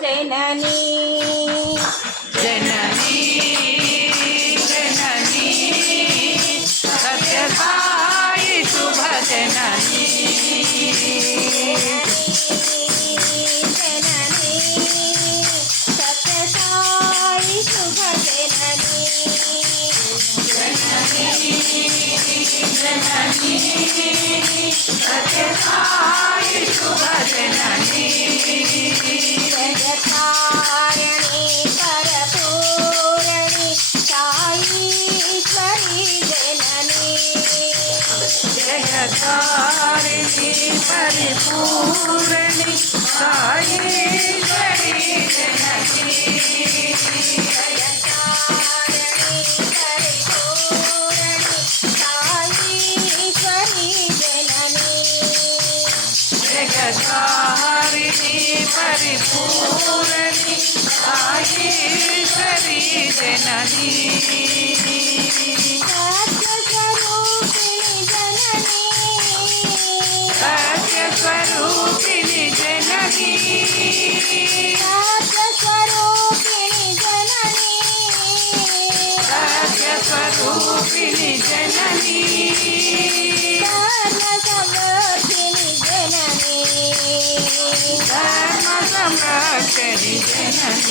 जननी जननी जननी सत्यसाई शुभ जननी जननी सत्यसाई शुभ जननी जननी जननी सत्यसाई शुभ जननी जगत्तारिणी परपूरणी साईश्वरी जननी जगत्तारिणी परिपूर्णी साईश्वरी जननी जगत्तारिणी परिपूरणी साईश्वरी जननी जगत्तारिणी परिपूर्णी साईश्वरी जननी सत्यस्वरूपिणी जननी सत्यस्वरूपिणी जननी सत्यस्वरूपिणी जननी धर्म संरक्षणी जननी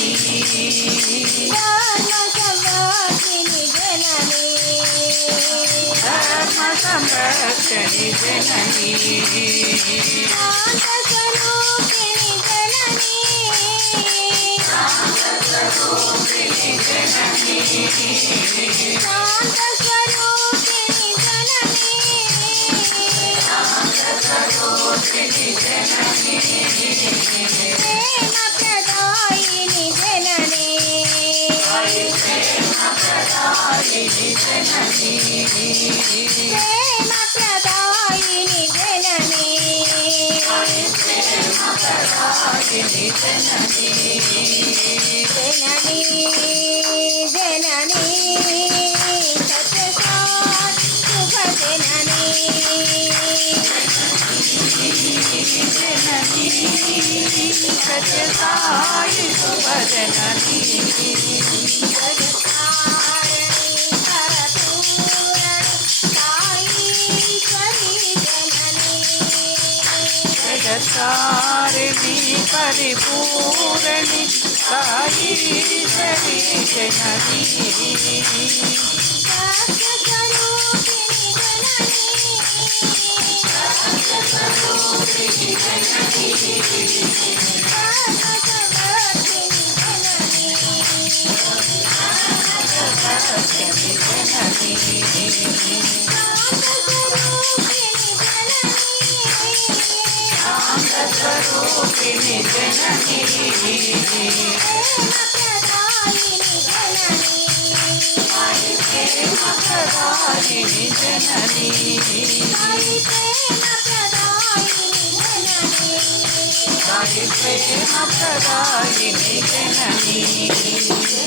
धर्म संरक्षणी जननी शान्तस्वरूपिणी जननी शान्तस्वरूपिणी जननी प्रेमप्रदायिनि जननी प्रेमप्रदायिनि जननी प्रेमप्रदायिनि जननी प्रेमप्रदायिनि जननी जननी जननी सत्यसाई शुभ जननी जननी सत्यसाई शुभ जननी जगत्तारिणी परिपूरणी साईश्वरी जननी सत्यस्वरूपिणी जननी शान्तस्वरूपिणी जननी प्रेमप्रदायिनि जननी साई प्रेमप्रदायिनि जननी